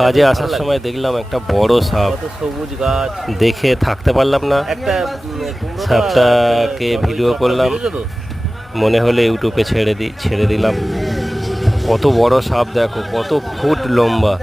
কাজে আসার সময় দেখলাম একটা বড় সাপ। সবুজ গাছ দেখে থাকতে পারলাম না। সাপটাকে ভিডিও করলাম। মনে হলে ইউটিউবে ছেড়ে দিই ছেড়ে দিলাম। কত বড় সাপ দেখো, কত ফুট লম্বা।